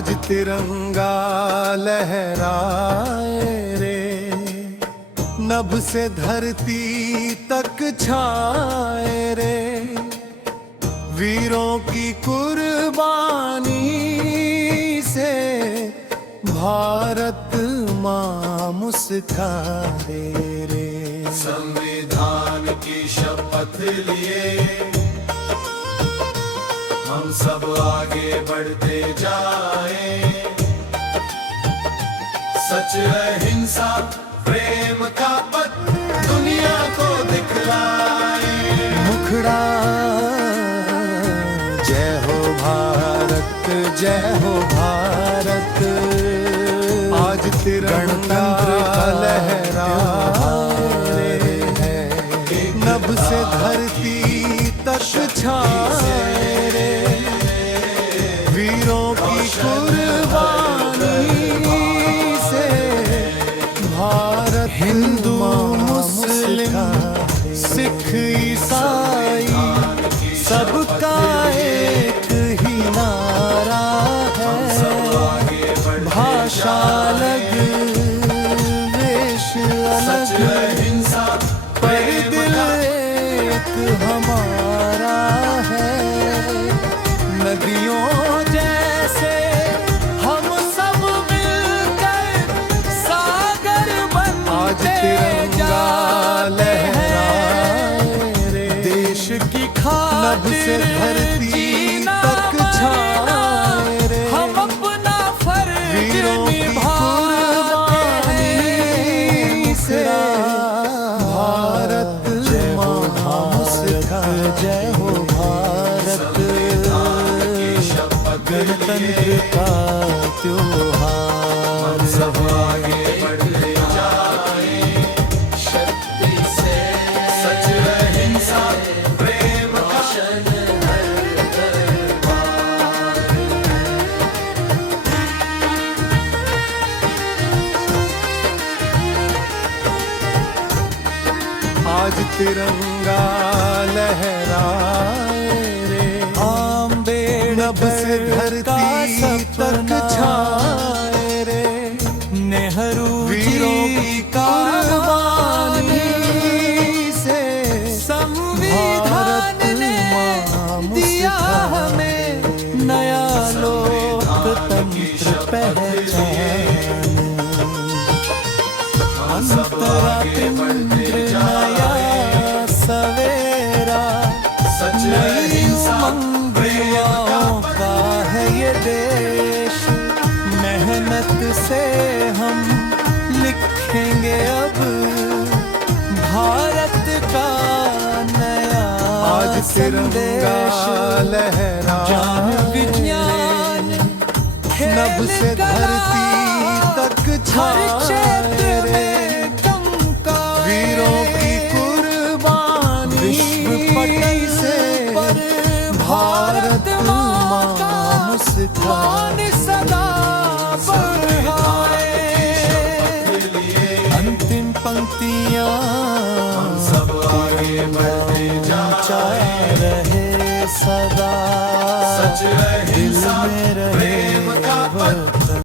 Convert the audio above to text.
आज तिरंगा लहराए रे, नभ से धरती तक छाए रे। वीरों की कुर्बानी से भारत मां मुस्काए रे। संविधान की शपथ लिए हम सब आगे बढ़ते जाएं, सच अहिंसा प्रेम का पथ दुनिया को दिखलाए। मुखड़ा जय हो भारत, जय हो भारत। आज तिरंगा लहराए रे, नभ से धरती तक छाए रे। वीरों की कुर्बानी से भारत हिंदू मुस्लिम सिख ईसाई सबका एक ही नारा है। भाषा अलग वेश अलग पर दिल एक हमारा है। नदियों जैसे हम सब मिलकर सागर बनते तिरंगा लहराए रे। देश की खातिर से धरती तक छाए रे। हम अपना फर्ज निभाते से भारत मां मुस्काए। जय हो भारत, गणतंत्र का त्योहार। सब आगे बढ़ते जाएं, शक्ति से सच अहिंसा प्रेम का आज तिरंगा लहराए रे। नभ से धरती तक छाए रे। नेहरू वीरों की कुर्बानी से संविधान ने दिया हमें नया लोकतंत्र पहचान। अंतरा नया सवेरा, नई उमंगों का है ये देश। मेहनत से हम लिखेंगे अब भारत का नया आज तिरंगा लहराए। ज्ञान विज्ञान नभ से धरती तक छाए रे। वीरों की कुर्बानी विश्व पटल से भारत मां मुस्काए। सदा बढ़ाए अंतिम पंक्तियां सब आगे बढ़ते जाए रहे सदा। सच दिल में रहे